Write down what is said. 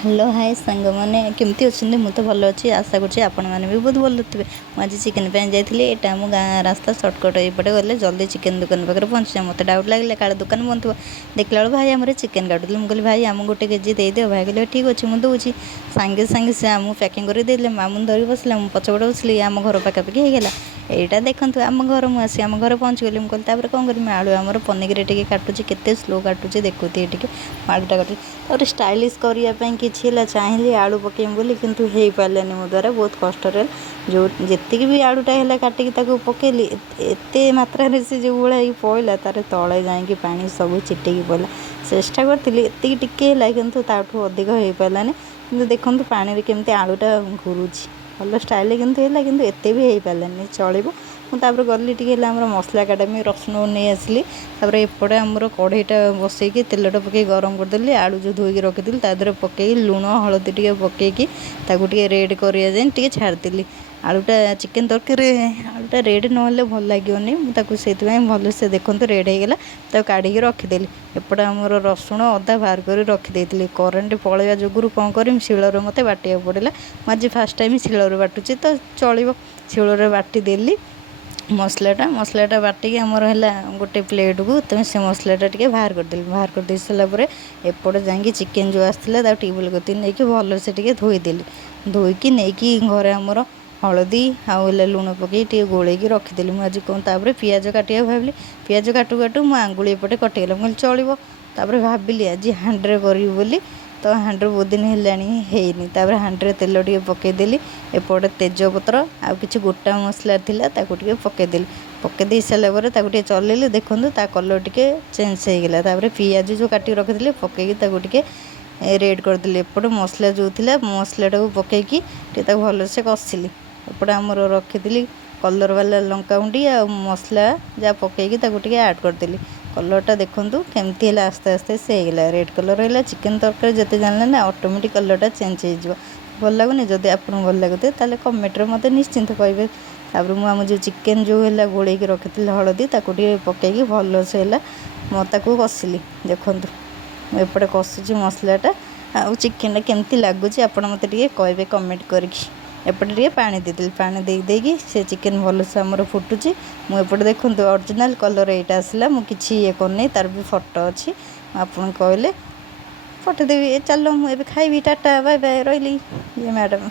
Hello hi सांग मैंने केमती अच्छे मुझे भल अच्छी आशा करुँच आपण मैंने भी बहुत भल थे। मुझे चिकेन जाइए यहाँ आम गाँ रास्ता सर्टकट यपटे गले जल्दी चिकेन दुकान पाखे पहुँचे मत डाउट लगे काले दुकान बंद थो देखला भाई आम चिकेन काटुल मुझे भाई आम गोटे केजी देदेव भाई कहले ठीक अच्छे मुझे दूसरी सांगे सांगे से आम पैकिंग करदे आम धरी बसला मुझे पछपटे बसली आम घर पाखापाखि होगा यहाँ देखो आम घर मुझे आम घर पहुँच गली मुझे कहली कौन करी आलू आमर पनिर टे काटुची के स्लो काटुची देखुती टे आलूटा काटुची और स्टाइलिश करने कि चाहिए आलू पकेम बोली किंतु हो पारानी मो द्वारा बहुत कष्ट जो जी भी आलूटा है काटिकी पकेली एत मात्रा से जो भाई पड़ा तार तले जाकि पानी सब छिटिकी पड़ा चेष्टा करी एति टिके कि ताठू अधिक हो पारानी कि देखो पानी केमती आलूटा घुरुची भल स्टाइल किंतु एत भी हो पारानी चलो मुझे गली टी मसला काटा रसुण नहीं आसली एपटे आमर कढ़ईटा बसैकी तेलटा पकई गरम करदेली आलू जो धोईकी रखी तादर पकई लुण हलदी टे पकईकी रेड कर छाड़देली आलूटा चिकेन तरकारी आलूटा रेड ना भल लगे मुझे भल से देखो रेड होगा काढ़ी रखीदेली एपटे आमर रसुण अदा बाहर कर रखीदे करेन्ट पलैया जोगुरु कौन कर शिलर मत बाटिया पड़ा मुझे फास्ट टाइम शिलर बाटुची तो चलो शिलर बाटीदेली मसलाटा बाटिकी आमर है गोटे प्लेट को तुम से मसलाटा टे बाहर कर सारापर एपटे जाकि चिकेन जो आसाला टेबल कती नहीं भल से धोईदेली धोईकी नहीं घरे आमर हलदी आउ लुण पकई टे गोलैकी रखीदेली मुझे कौन तापर पियाज काटिया भाविली पियाज काटू काटू मो आंगुली एपटे कटिगला मुझे चलो भाविली आज हांडे करी बोली तो हांडे बहुत दिन है हांडे तेल टे पकईदेली एपटे तेजपत्र आउ कि गोटा मसला थिला ताको पकईदेली पकई सारापर चलैली देखो ता कलर टे चेंज होगा पियाज जो काटिक रखी पकईकी रेड करदेली एपटे मसला जो थिला मसलाटा को पकईकी भल से कसली एपटे आमर रखीदी कलर वाला लंका गुंडी आ मसला जहाँ पकईकी आड करदेली कलरटा देखूँ केमती है आस्ते आस्ते से होगा रेड कलर है चिकेन तरकारी जिते जानले ना ऑटोमेटिक कलरटा चेंज हो भल लगुनि जदि आपको भल लगे ताले कमेंट्रे मत निश्चिंत कहे मुझे जो चिकेन जो है गोलैकी रखी हलदी पकईकी भल से ताकू कसली देखूँ एपटे कषुची मसलाटा आउ चिकेनटा केमती लगुच आप मत कहे कमेंट करके एपटे पानी देदेली पानी देकी से चिकेन भल से आमर फुटुची मुझे देखो ओरिजिनल कलर यहाँ आसला मुझे ये करनी तार भी फोटो अच्छी आपन कहले पठेदेवी चलो मुझे खाइबी टाटा बाय बाय रही ये मैडम।